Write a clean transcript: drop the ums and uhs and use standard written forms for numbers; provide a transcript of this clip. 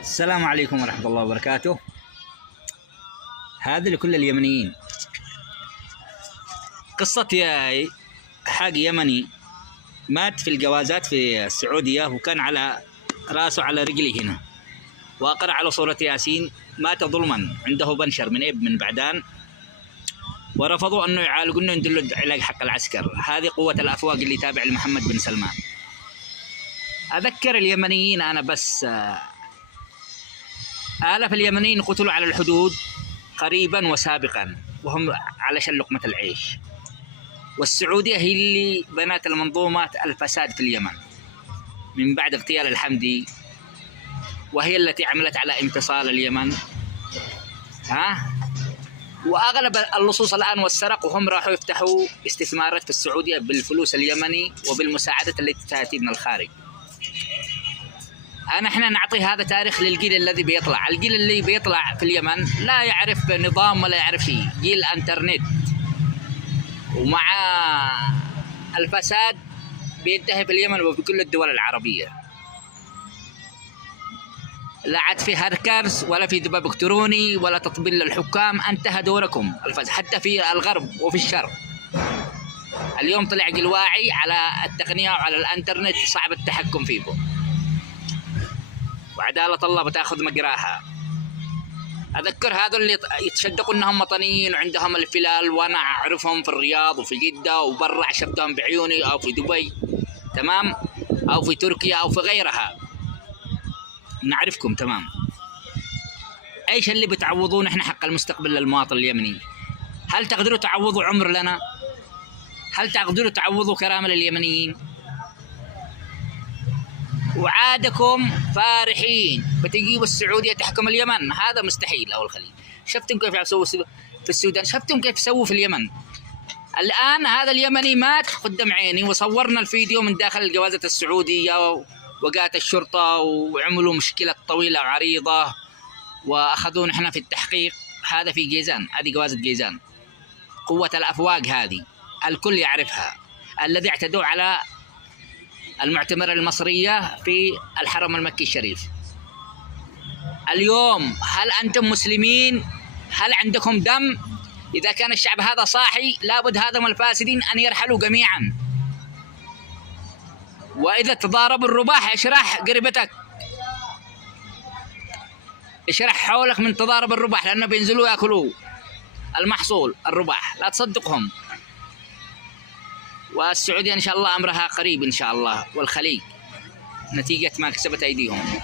السلام عليكم ورحمة الله وبركاته. هذا لكل اليمنيين قصة حاج يمني مات في الجوازات في السعودية، وكان على راسه على رجله هنا، وقرأ على سورة ياسين. مات ظلما، عنده بنشر من من بعدان، ورفضوا أنه يعالجوا، أنه يدلوا العلاج حق العسكر. هذه قوة الأفواج اللي تابع لمحمد بن سلمان. أذكر اليمنيين أنا بس، آلاف اليمنيين قتلوا على الحدود قريبا وسابقا، وهم علشان لقمة العيش. والسعودية هي اللي بنت المنظومات الفساد في اليمن من بعد اغتيال الحمدي، وهي التي عملت على انفصال اليمن. وأغلب اللصوص الآن والسرق وهم راحوا يفتحوا استثمارات في السعودية بالفلوس اليمني وبالمساعدة التي تأتي من الخارج. احنا نعطي هذا تاريخ للجيل الذي بيطلع. الجيل اللي بيطلع في اليمن لا يعرف نظام ولا يعرف شيء، جيل انترنت، ومع الفساد بينتهي في اليمن وفي كل الدول العربية. لا عاد في هاكرز ولا في ذباب الكتروني ولا تطبيل للحكام، انتهى دوركم الفساد. حتى في الغرب وفي الشرق اليوم طلع جيل واعي على التقنية وعلى الانترنت، صعب التحكم فيكم. وعدالة الله بتاخذ مجراها. أذكر هذا اللي يتشدقوا أنهم وطنيين وعندهم الفلال، وأنا أعرفهم في الرياض وفي جدة وبرا، عشرتهم بعيوني، أو في دبي، تمام، أو في تركيا أو في غيرها، نعرفكم تمام. إيش اللي بتعوضون إحنا حق المستقبل للمواطن اليمني؟ هل تقدروا تعوضوا عمر لنا؟ هل تقدروا تعوضوا كرامة لليمنيين؟ وعادكم فارحين بتجيبوا السعودية تحكم اليمن، هذا مستحيل. أو الخليج، شفتم كيف يسووا في السودان، شفتم كيف سووا في اليمن. الآن هذا اليمني مات قدام عيني، وصورنا الفيديو من داخل الجوازة السعودية، وجاءت الشرطة وعملوا مشكلة طويلة وعريضة، وأخذونا احنا في التحقيق. هذا في جيزان، هذه جوازة جيزان. قوة الأفواج هذه الكل يعرفها، الذي اعتدوا على المعتمرة المصرية في الحرم المكي الشريف. اليوم هل أنتم مسلمين؟ هل عندكم دم؟ إذا كان الشعب هذا صاحي لابد هذا من الفاسدين أن يرحلوا جميعا. وإذا تضارب الرباح اشرح قريبتك، اشرح حولك من تضارب الرباح، لأنه بينزلوا يأكلوا المحصول الرباح، لا تصدقهم. والسعودية إن شاء الله أمرها قريب إن شاء الله، والخليج نتيجة ما كسبت أيديهم.